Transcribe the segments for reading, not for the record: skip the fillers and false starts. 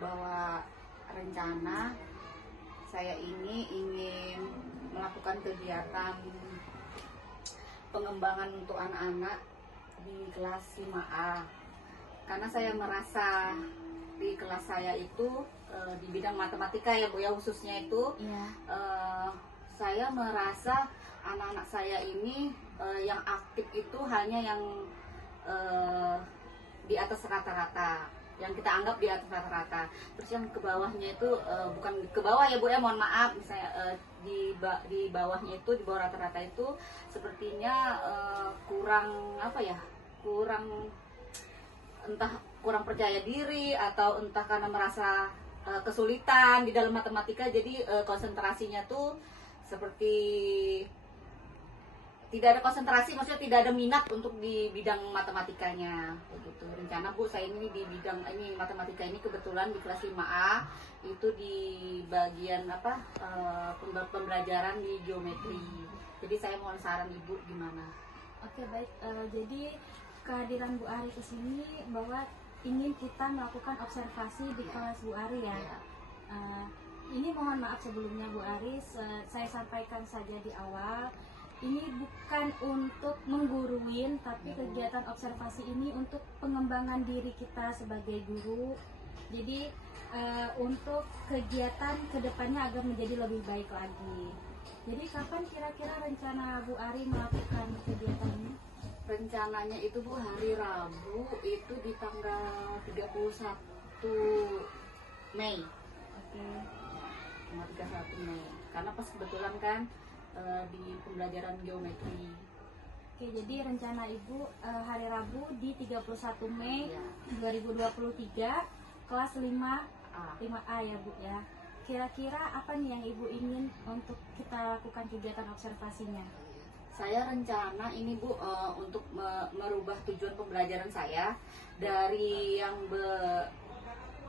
bahwa rencana saya ini ingin melakukan kegiatan pengembangan untuk anak-anak di kelas 5A, karena saya merasa di kelas saya itu di bidang matematika ya Bu ya, khususnya itu saya merasa anak-anak saya ini yang aktif itu hanya yang di atas rata-rata, yang kita anggap di atas rata-rata. Terus yang ke bawahnya itu bukan ke bawah ya Bu ya, mohon maaf, misalnya di bawahnya itu, di bawah rata-rata itu sepertinya kurang apa ya, entah kurang percaya diri atau entah karena merasa kesulitan di dalam matematika, jadi konsentrasinya tuh seperti tidak ada konsentrasi, maksudnya tidak ada minat untuk di bidang matematikanya begitu. Rencana Bu saya ini di bidang ini matematika ini kebetulan di kelas 5A itu di bagian apa pembelajaran di geometri. Jadi saya mohon saran Ibu gimana? Oke, baik. Jadi kehadiran Bu Ari ke sini bahwa ingin kita melakukan observasi di kelas Bu Ari ya. Ini mohon maaf sebelumnya Bu Ari, saya sampaikan saja di awal. Ini bukan untuk mengguruin, tapi kegiatan observasi ini untuk pengembangan diri kita sebagai guru. Jadi untuk kegiatan kedepannya agar menjadi lebih baik lagi. Jadi kapan kira-kira rencana Bu Ari melakukan kegiatan ini? Rencananya itu Bu hari Rabu itu di tanggal 31 Mei. Oke. 31 Mei. Karena pas kebetulan kan di pembelajaran geometri. Oke, jadi rencana Ibu hari Rabu di 31 Mei 2023 kelas 5A ya Bu ya. Kira-kira apa nih yang Ibu ingin untuk kita lakukan kegiatan observasinya? Saya rencana ini Bu untuk merubah tujuan pembelajaran saya dari yang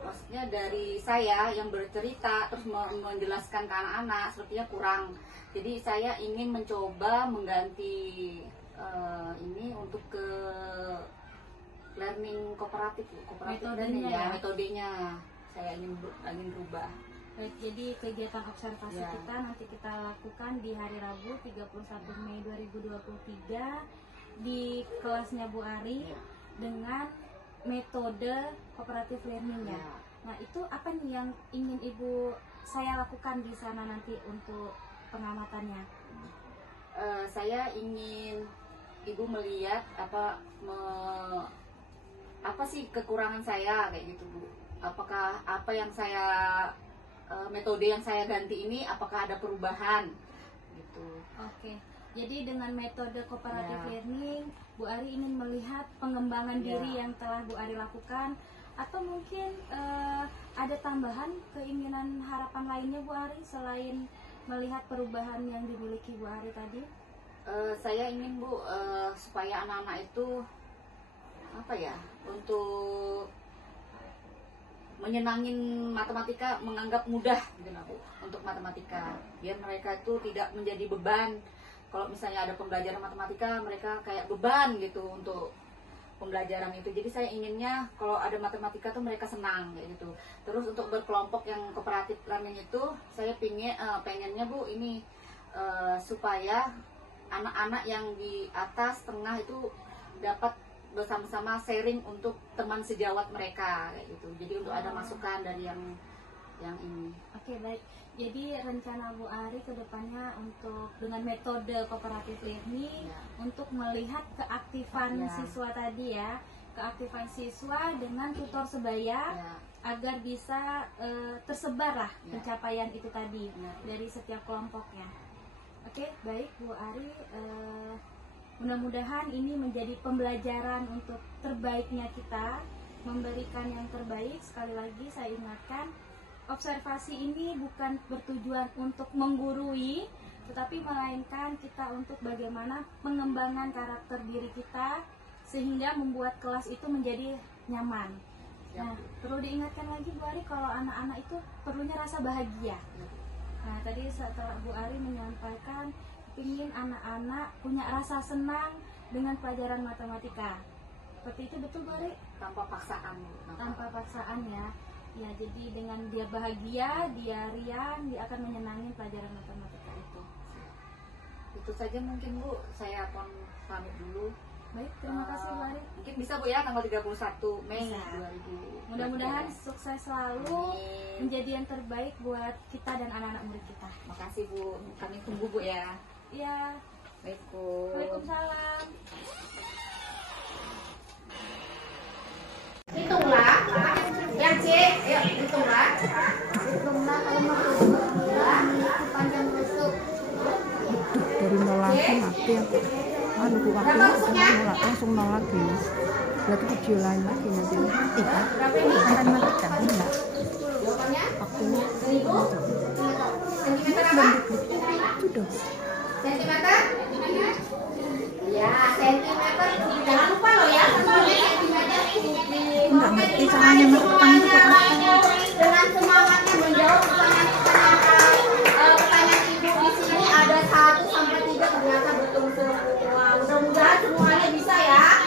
maksudnya dari saya yang bercerita terus menjelaskan ke anak-anak sepertinya kurang. Jadi saya ingin mencoba mengganti ini untuk ke learning kooperatif metodenya saya ingin rubah. Baik, jadi kegiatan observasi kita nanti kita lakukan di hari Rabu 31 Mei 2023 di kelasnya Bu Ari dengan metode cooperative learning ya. Nah, itu apa nih yang ingin Ibu saya lakukan di sana nanti untuk pengamatannya? Saya ingin Ibu melihat apa sih kekurangan saya kayak gitu Bu. Apakah apa yang saya metode yang saya ganti ini apakah ada perubahan gitu. Oke. Jadi dengan metode cooperative learning, Bu Ari ingin melihat pengembangan diri yang telah Bu Ari lakukan, atau mungkin ada tambahan keinginan harapan lainnya Bu Ari selain melihat perubahan yang dimiliki Bu Ari tadi? Saya ingin Bu supaya anak-anak itu apa ya, untuk menyenangin matematika, menganggap mudah gitu Bu untuk matematika, biar mereka itu tidak menjadi beban. Kalau misalnya ada pembelajaran matematika, mereka kayak beban gitu untuk pembelajaran itu. Jadi saya inginnya kalau ada matematika tuh mereka senang kayak gitu. Terus untuk berkelompok yang kooperatif learning itu, saya pengennya Bu ini supaya anak-anak yang di atas tengah itu dapat bersama-sama sharing untuk teman sejawat mereka kayak gitu. Jadi untuk ada masukan dari yang ini. Oke, baik. Jadi rencana Bu Ari kedepannya untuk dengan metode cooperative learning untuk melihat keaktifan siswa tadi ya, keaktifan siswa dengan tutor sebaya agar bisa tersebar lah pencapaian itu tadi dari setiap kelompoknya. Oke, baik Bu Ari. Mudah-mudahan ini menjadi pembelajaran untuk terbaiknya kita, memberikan yang terbaik. Sekali lagi saya ingatkan, observasi ini bukan bertujuan untuk menggurui, tetapi melainkan kita untuk bagaimana pengembangan karakter diri kita sehingga membuat kelas itu menjadi nyaman. Nah, perlu diingatkan lagi Bu Ari, kalau anak-anak itu perlunya rasa bahagia. Nah, tadi setelah Bu Ari menyampaikan ingin anak-anak punya rasa senang dengan pelajaran matematika. Seperti itu betul Bu Ari? Tanpa paksaan. Tanpa paksaan ya. Ya, jadi dengan dia bahagia, dia riang, dia akan menyenangi pelajaran matematika itu. Itu saja mungkin Bu, saya pun pamit dulu. Baik, terima kasih Bu Ari. Mungkin bisa Bu ya tanggal 31 Mei Bisa. 2023. Mudah-mudahan sukses selalu, Amin. menjadi yang terbaik buat kita dan anak-anak murid kita. Makasih Bu, kami tunggu Bu ya. Ya, Assalamualaikum. Waalaikumsalam. Hitunglah, yang C, ayo hitunglah. Hitunglah kalau mau memiliki panjang rusuk. Dari nol lagi mati aku. Anu aku nolak langsung nol lagi. Berarti video lain lagi nanti mati kan? Akan mati kan? Enggak. Jawabannya Waktunya 1000 sentimeter apa? itu dong. Sentimeter? Ya, sentimeter. Jangan lupa loh ya, semuanya sentimeter. Enggak ngerti caranya merekam itu apa. Dengan semangatnya menjawab pertanyaan ibu di sini ada 1 sampai 3 ternyata betul semua. Mudah-mudahan semuanya bisa ya.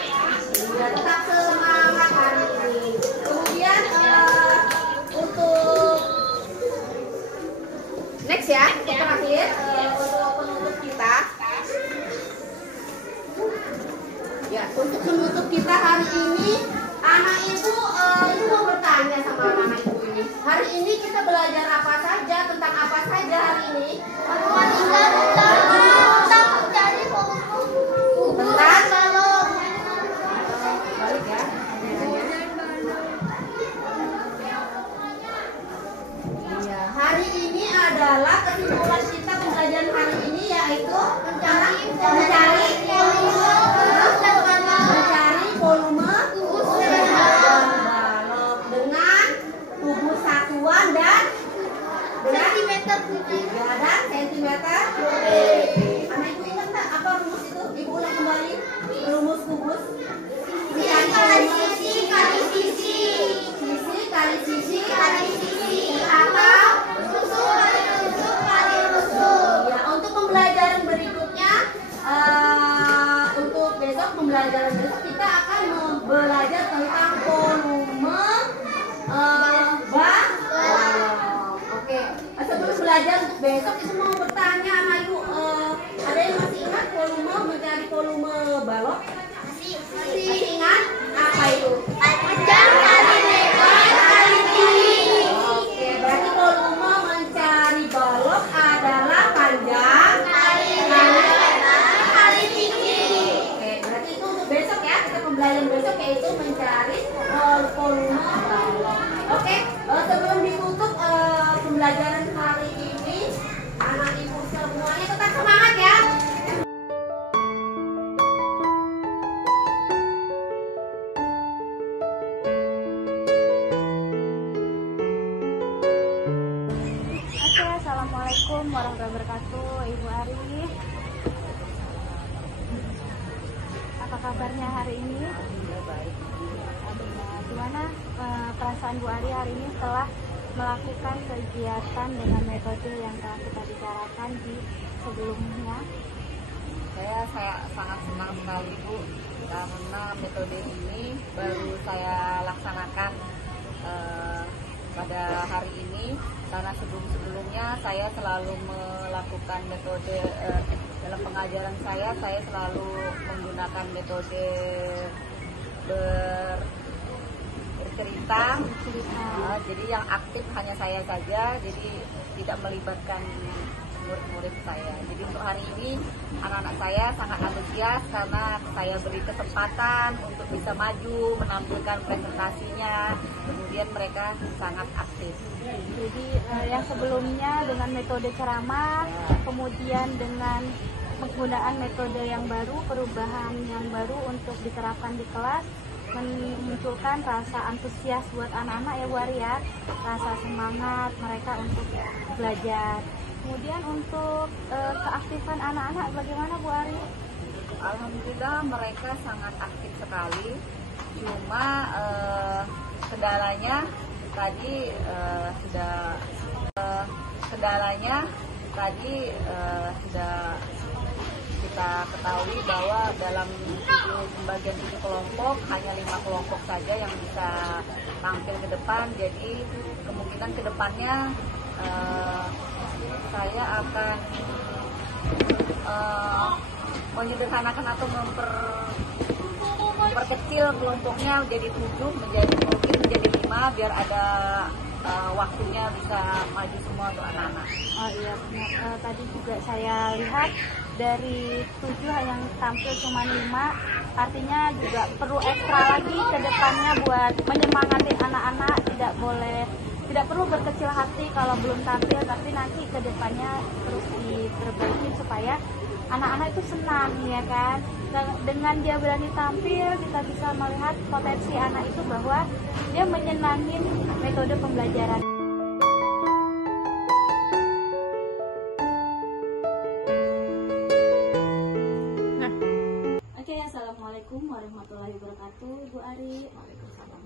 Ya, tetap semangat hari ini. Kemudian untuk next ya, terakhir untuk penutup kita. Ya, untuk menutup kita hari ini, anak ibu mau bertanya sama anak ibu ini. Hari ini kita belajar apa saja, tentang apa saja hari ini? Balik ya. Iya, hari ini adalah kesimpulan kita pembelajaran hari ini yaitu mencari volume balok dengan kubus satuan dan sentimeter sentimeter. Anak ibu ingat tak apa rumus itu? Ibu ulang kembali rumus kubus. Sisi kali sisi atau ya, untuk pembelajaran berikutnya untuk besok pembelajaran besok kita akan belajar tentang volume balok. Oke, sebelum belajar untuk besok itu mau bertanya anak ibu, ada yang masih ingat volume, mencari volume balok? Masih ingat apa itu? Panjang kali lebar kali tinggi. Oke, berarti volume mencari balok adalah panjang kali lebar kali tinggi. Oke, berarti itu untuk besok ya, kita pembelajaran besok yaitu mencari volume balok. Oke, sebelum ditutup pembelajaran hari ini, anak ibu semuanya tetap semangat ya. Oke, assalamualaikum warahmatullahi wabarakatuh, Ibu Ari. Apa kabarnya hari ini? Gimana perasaan Bu Ari hari ini setelah melakukan kegiatan dengan metode yang telah kita bicarakan di sebelumnya? Saya sangat senang sekali Bu, karena metode ini baru saya laksanakan pada hari ini, karena sebelumnya saya selalu melakukan metode dalam pengajaran saya selalu menggunakan metode bercerita. Jadi yang aktif hanya saya saja, jadi tidak melibatkan murid-murid saya. Jadi untuk hari ini anak-anak saya sangat antusias karena saya beri kesempatan untuk bisa maju menampilkan presentasinya, kemudian mereka sangat aktif. Jadi yang sebelumnya dengan metode ceramah, kemudian dengan penggunaan metode yang baru, perubahan yang baru untuk diterapkan di kelas, memunculkan rasa antusias buat anak-anak ya Bu Ari ya, rasa semangat mereka untuk belajar. Kemudian untuk keaktifan anak-anak bagaimana Bu Ari? Alhamdulillah mereka sangat aktif sekali, cuma kendalanya tadi sudah kita ketahui bahwa dalam pembagian 7 kelompok hanya 5 kelompok saja yang bisa tampil ke depan. Jadi kemungkinan ke depannya saya akan menyederhanakan atau memperkecil kelompoknya jadi 7 mungkin menjadi 5 biar ada waktunya bisa maju semua untuk anak-anak. Oh iya benar. Tadi juga saya lihat dari 7 yang tampil cuma 5, artinya juga perlu ekstra lagi ke depannya buat menyemangati anak-anak. Tidak perlu berkecil hati kalau belum tampil, tapi nanti ke depannya terus diperbaiki supaya anak-anak itu senang, ya kan. Dengan dia berani tampil, kita bisa melihat potensi anak itu bahwa dia menyenangin metode pembelajaran. Oke, assalamualaikum warahmatullahi wabarakatuh, Bu Ari. Waalaikumsalam.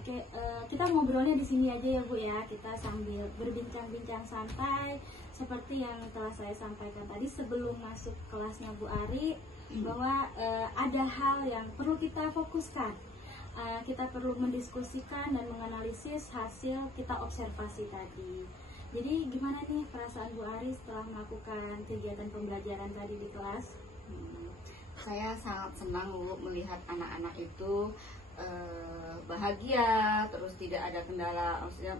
Oke, kita ngobrolnya di sini aja ya Bu ya. Kita sambil berbincang-bincang santai seperti yang telah saya sampaikan tadi sebelum masuk kelasnya Bu Ari, bahwa ada hal yang perlu kita fokuskan. Kita perlu mendiskusikan dan menganalisis hasil kita observasi tadi. Jadi gimana nih perasaan Bu Ari setelah melakukan kegiatan pembelajaran tadi di kelas? Saya sangat senang Bu melihat anak-anak itu bahagia, terus tidak ada kendala, maksudnya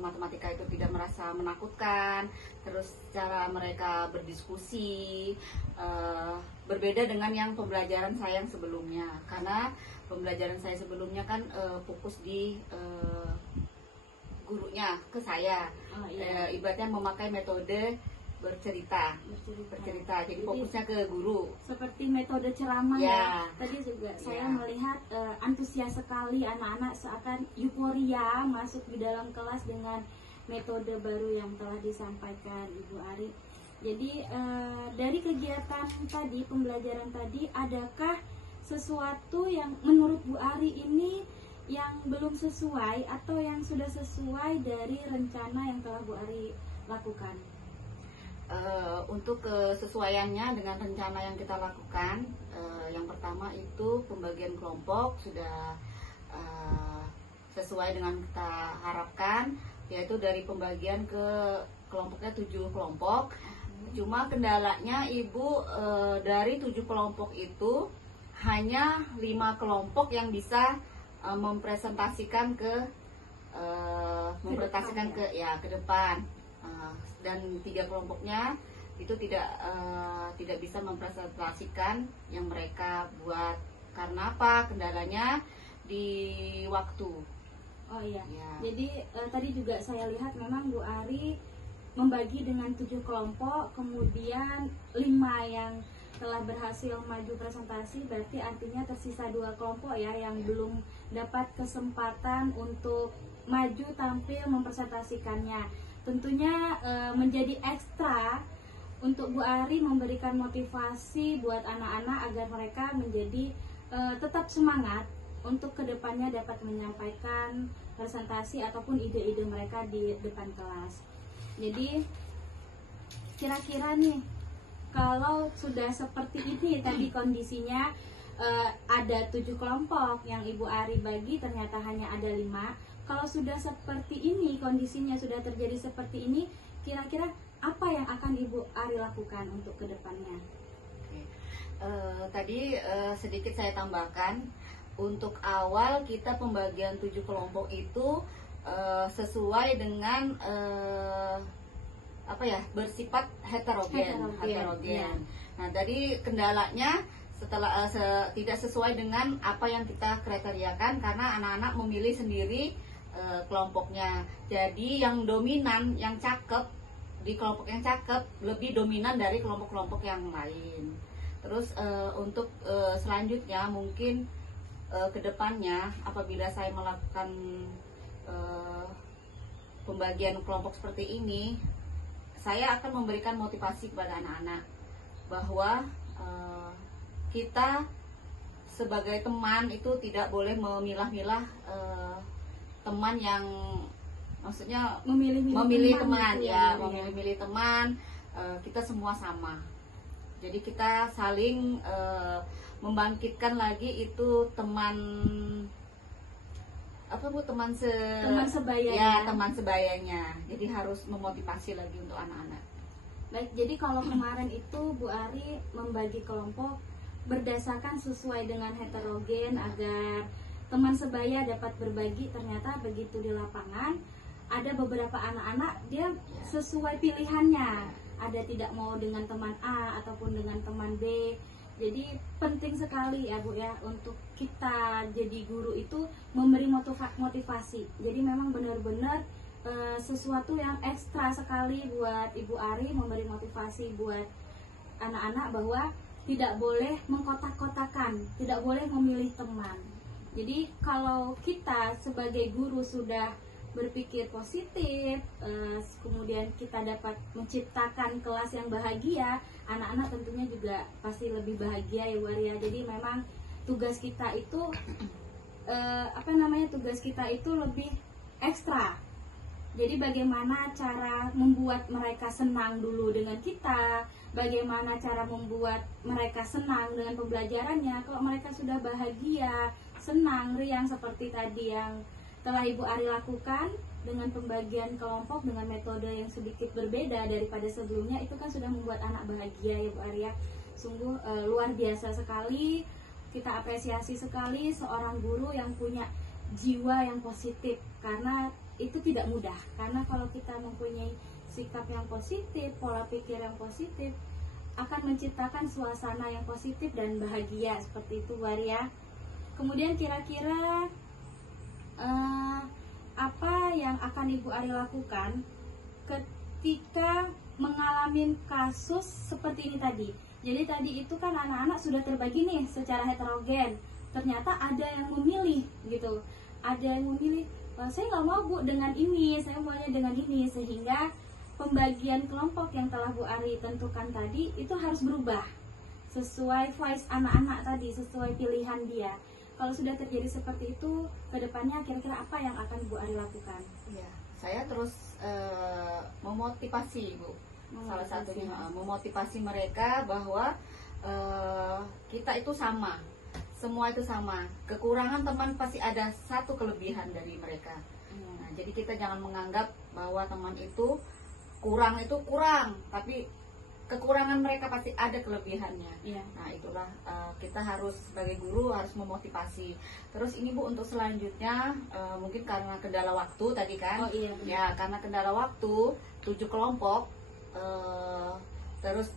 matematika itu tidak merasa menakutkan, terus cara mereka berdiskusi berbeda dengan yang pembelajaran saya yang sebelumnya, karena pembelajaran saya sebelumnya kan fokus di gurunya ke saya. Ibaratnya memakai metode bercerita. Jadi fokusnya ke guru. Seperti metode ceramah ya. Tadi juga saya melihat antusias sekali anak-anak, seakan euforia masuk di dalam kelas dengan metode baru yang telah disampaikan Ibu Ari. Jadi dari kegiatan tadi, pembelajaran tadi, adakah sesuatu yang menurut Bu Ari ini yang belum sesuai atau yang sudah sesuai dari rencana yang telah Bu Ari lakukan? Untuk kesesuaiannya dengan rencana yang kita lakukan, yang pertama itu pembagian kelompok sudah sesuai dengan kita harapkan, yaitu dari pembagian ke kelompoknya 7 kelompok. Cuma kendalanya Ibu, dari 7 kelompok itu hanya 5 kelompok yang bisa mempresentasikan ke depan. Dan 3 kelompoknya itu tidak bisa mempresentasikan yang mereka buat. Karena apa? Kendalanya di waktu. Oh iya. Jadi tadi juga saya lihat memang Bu Ari membagi dengan 7 kelompok, kemudian 5 yang telah berhasil maju presentasi, berarti artinya tersisa 2 kelompok ya yang belum dapat kesempatan untuk maju tampil mempresentasikannya. Tentunya menjadi ekstra untuk Bu Ari memberikan motivasi buat anak-anak agar mereka menjadi tetap semangat untuk kedepannya dapat menyampaikan presentasi ataupun ide-ide mereka di depan kelas. Jadi kira-kira nih, kalau sudah seperti ini tadi kondisinya, ada 7 kelompok yang Ibu Ari bagi, ternyata hanya ada 5. Kalau sudah seperti ini, kondisinya sudah terjadi seperti ini, kira-kira apa yang akan Ibu Ari lakukan untuk kedepannya? Tadi sedikit saya tambahkan, untuk awal kita pembagian 7 kelompok itu sesuai dengan bersifat heterogen. Ya. Nah, tadi kendalanya setelah tidak sesuai dengan apa yang kita kriteriakan, karena anak-anak memilih sendiri kelompoknya. Jadi yang dominan, yang cakep di kelompok yang cakep lebih dominan dari kelompok-kelompok yang lain. Terus untuk selanjutnya mungkin kedepannya apabila saya melakukan pembagian kelompok seperti ini, saya akan memberikan motivasi kepada anak-anak bahwa kita sebagai teman itu tidak boleh memilah-milah teman yang maksudnya memilih teman, gitu ya, memilih teman, kita semua sama. Jadi kita saling membangkitkan lagi itu teman apa Bu, teman sebayanya. Ya, teman sebayanya. Jadi harus memotivasi lagi untuk anak-anak. Baik, jadi kalau kemarin itu Bu Ari membagi kelompok berdasarkan sesuai dengan heterogen agar teman sebaya dapat berbagi, ternyata begitu di lapangan ada beberapa anak-anak dia sesuai pilihannya. Ada tidak mau dengan teman A ataupun dengan teman B. Jadi penting sekali ya Bu ya untuk kita jadi guru itu memberi motivasi. Jadi memang benar-benar sesuatu yang ekstra sekali buat Ibu Ari, memberi motivasi buat anak-anak bahwa tidak boleh mengkotak-kotakan, tidak boleh memilih teman. Jadi kalau kita sebagai guru sudah berpikir positif, kemudian kita dapat menciptakan kelas yang bahagia, anak-anak tentunya juga pasti lebih bahagia ya Bu Ari. Jadi memang tugas kita itu tugas kita itu lebih ekstra. Jadi bagaimana cara membuat mereka senang dulu dengan kita, bagaimana cara membuat mereka senang dengan pembelajarannya. Kalau mereka sudah bahagia, senang, riang seperti tadi yang telah Ibu Ari lakukan dengan pembagian kelompok dengan metode yang sedikit berbeda daripada sebelumnya, itu kan sudah membuat anak bahagia ya Bu Ari. Sungguh luar biasa sekali. Kita apresiasi sekali seorang guru yang punya jiwa yang positif, karena itu tidak mudah. Karena kalau kita mempunyai sikap yang positif, pola pikir yang positif, akan menciptakan suasana yang positif dan bahagia seperti itu Bu Ari ya. Kemudian kira-kira apa yang akan Ibu Ari lakukan ketika mengalami kasus seperti ini tadi? Jadi tadi itu kan anak-anak sudah terbagi nih secara heterogen. Ternyata ada yang memilih gitu. Ada yang memilih, saya nggak mau Bu dengan ini, saya maunya dengan ini. Sehingga pembagian kelompok yang telah Bu Ari tentukan tadi itu harus berubah sesuai voice anak-anak tadi, sesuai pilihan dia. Kalau sudah terjadi seperti itu, kedepannya kira-kira apa yang akan Bu Ari lakukan? Ya, saya terus memotivasi Bu. Salah satunya memotivasi mereka bahwa kita itu sama, semua itu sama. Kekurangan teman pasti ada satu kelebihan dari mereka. Nah, jadi kita jangan menganggap bahwa teman itu kurang, tapi kekurangan mereka pasti ada kelebihannya. Nah itulah kita harus sebagai guru harus memotivasi. Terus ini Bu, untuk selanjutnya mungkin karena kendala waktu tadi kan. Ya, karena kendala waktu 7 kelompok, terus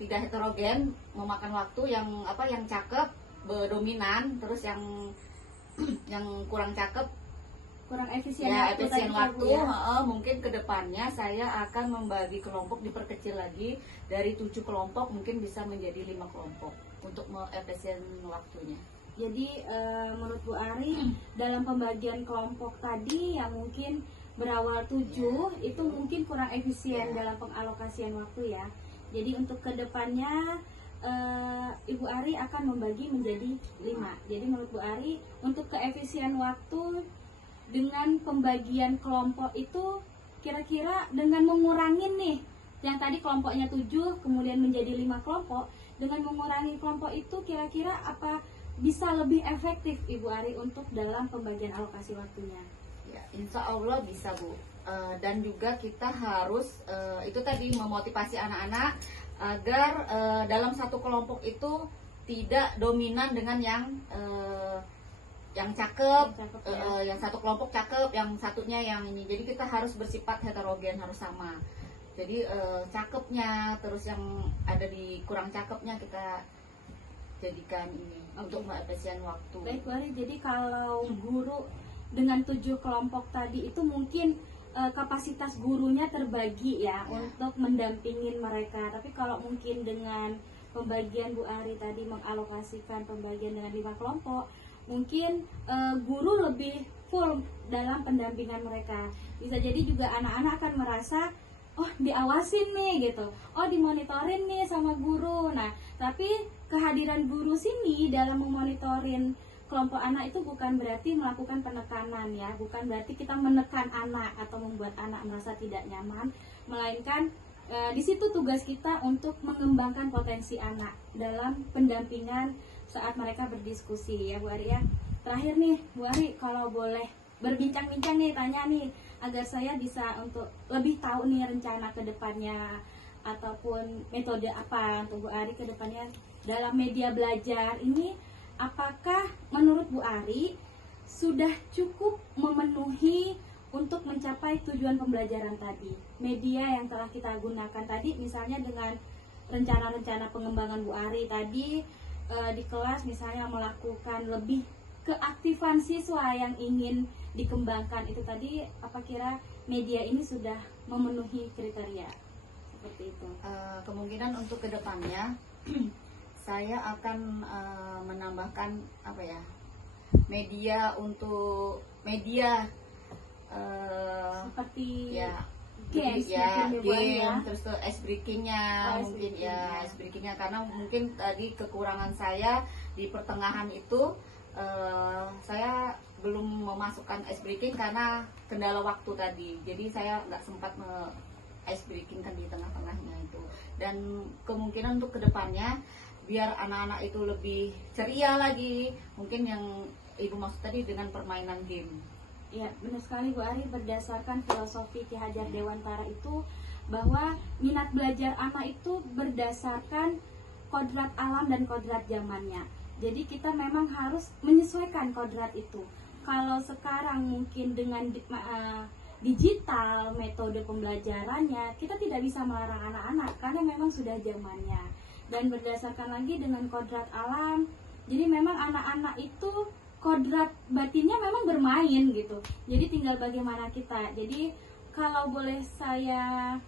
tidak heterogen, memakan waktu yang cakep dominan, terus yang kurang cakep kurang efisien waktu. Mungkin kedepannya saya akan membagi kelompok, diperkecil lagi dari 7 kelompok mungkin bisa menjadi 5 kelompok untuk efisien waktunya. Jadi menurut Bu Ari dalam pembagian kelompok tadi yang mungkin berawal 7 itu mungkin kurang efisien dalam pengalokasian waktu ya. Jadi untuk kedepannya Ibu Ari akan membagi menjadi 5. Jadi menurut Bu Ari untuk keefisien waktu dengan pembagian kelompok itu kira-kira dengan mengurangi nih yang tadi kelompoknya 7 kemudian menjadi 5 kelompok, dengan mengurangi kelompok itu kira-kira apa bisa lebih efektif Ibu Ari untuk dalam pembagian alokasi waktunya? Ya, insya Allah bisa Bu. Dan juga kita harus itu tadi memotivasi anak-anak agar dalam satu kelompok itu tidak dominan dengan yang cakep, yang satu kelompok cakep, yang satunya yang ini. Jadi kita harus bersifat heterogen, harus sama. Jadi cakepnya, terus yang ada di kurang cakepnya kita jadikan ini untuk efisien waktu. Baik Bu Ari, jadi kalau guru dengan 7 kelompok tadi itu mungkin kapasitas gurunya terbagi ya untuk mendampingin mereka. Tapi kalau mungkin dengan pembagian Bu Ari tadi mengalokasikan pembagian dengan 5 kelompok, mungkin guru lebih full dalam pendampingan mereka. Bisa jadi juga anak-anak akan merasa oh diawasin nih gitu, oh dimonitorin nih sama guru. Nah tapi kehadiran guru sini dalam memonitorin kelompok anak itu bukan berarti melakukan penekanan ya, bukan berarti kita menekan anak atau membuat anak merasa tidak nyaman, melainkan Di situ tugas kita untuk mengembangkan potensi anak dalam pendampingan saat mereka berdiskusi ya Bu Ari ya. Terakhir nih Bu Ari, kalau boleh berbincang-bincang nih, tanya nih agar saya bisa untuk lebih tahu nih rencana ke depannya ataupun metode apa untuk Bu Ari ke depannya dalam media belajar ini, apakah menurut Bu Ari sudah cukup memenuhi untuk mencapai tujuan pembelajaran tadi? Media yang telah kita gunakan tadi, misalnya dengan rencana-rencana pengembangan Bu Ari tadi, di kelas misalnya melakukan lebih keaktifan siswa yang ingin dikembangkan itu tadi, apa kira media ini sudah memenuhi kriteria seperti itu? Kemungkinan untuk kedepannya saya akan menambahkan apa ya, media untuk media Seperti ya games, ya, mungkin ya, Bu Ari ya. terus tuh ice breakingnya Oh, ice mungkin breaking, ya, ya. ice breakingnya karena mungkin tadi kekurangan saya di pertengahan itu, saya belum memasukkan ice breaking karena kendala waktu tadi, jadi saya nggak sempat ice breaking kan di tengah-tengahnya itu. Dan kemungkinan untuk kedepannya biar anak-anak itu lebih ceria lagi, mungkin yang ibu maksud tadi dengan permainan game. Ya, benar sekali Bu Ari, berdasarkan filosofi Ki Hajar Dewantara itu bahwa minat belajar anak itu berdasarkan kodrat alam dan kodrat zamannya. Jadi kita memang harus menyesuaikan kodrat itu. Kalau sekarang mungkin dengan digital metode pembelajarannya, kita tidak bisa melarang anak-anak karena memang sudah zamannya. Dan berdasarkan lagi dengan kodrat alam, jadi memang anak-anak itu kodrat batinnya memang bermain gitu. Jadi tinggal bagaimana kita. Jadi kalau boleh saya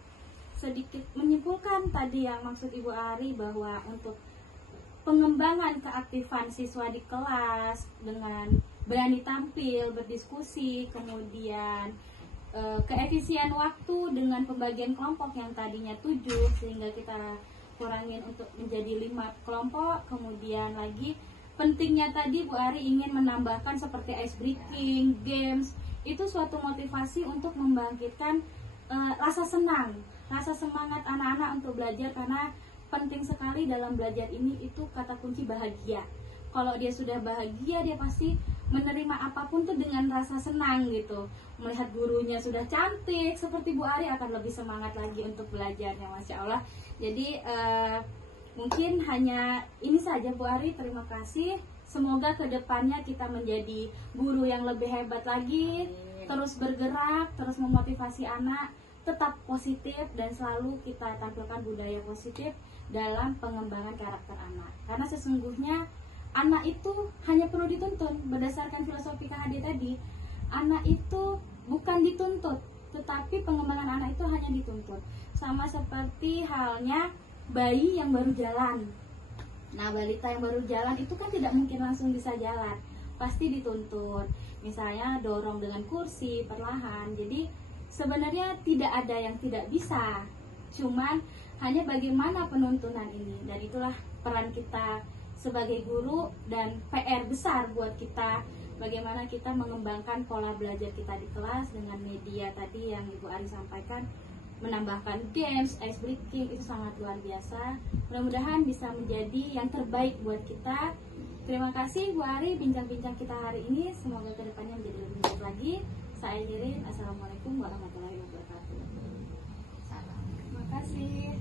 sedikit menyimpulkan tadi yang maksud Ibu Ari, bahwa untuk pengembangan keaktifan siswa di kelas dengan berani tampil, berdiskusi, kemudian keefisien waktu dengan pembagian kelompok yang tadinya 7 sehingga kita kurangin untuk menjadi 5 kelompok. Kemudian lagi pentingnya tadi Bu Ari ingin menambahkan seperti ice breaking, games, itu suatu motivasi untuk membangkitkan rasa senang, rasa semangat anak-anak untuk belajar, karena penting sekali dalam belajar ini itu kata kunci bahagia. Kalau dia sudah bahagia, dia pasti menerima apapun tuh dengan rasa senang gitu. Melihat gurunya sudah cantik seperti Bu Ari akan lebih semangat lagi untuk belajarnya, Masya Allah. Jadi mungkin hanya ini saja Bu Ari, terima kasih. Semoga kedepannya kita menjadi guru yang lebih hebat lagi, terus bergerak, terus memotivasi anak, tetap positif, dan selalu kita tampilkan budaya positif dalam pengembangan karakter anak. Karena sesungguhnya anak itu hanya perlu dituntun. Berdasarkan filosofi KHD tadi, anak itu bukan dituntut, tetapi pengembangan anak itu hanya dituntut. Sama seperti halnya bayi yang baru jalan. Nah, balita yang baru jalan itu kan tidak mungkin langsung bisa jalan, pasti dituntun. Misalnya dorong dengan kursi perlahan. Jadi sebenarnya tidak ada yang tidak bisa, cuman hanya bagaimana penuntunan ini. Dan itulah peran kita sebagai guru dan PR besar buat kita, bagaimana kita mengembangkan pola belajar kita di kelas dengan media tadi yang Ibu Ari sampaikan, menambahkan games, ice breaking, itu sangat luar biasa. Mudah-mudahan bisa menjadi yang terbaik buat kita. Terima kasih Bu Ari, bincang-bincang kita hari ini, semoga kedepannya menjadi lebih baik lagi. Saya Irin, Assalamualaikum warahmatullahi wabarakatuh. Salam. Terima kasih.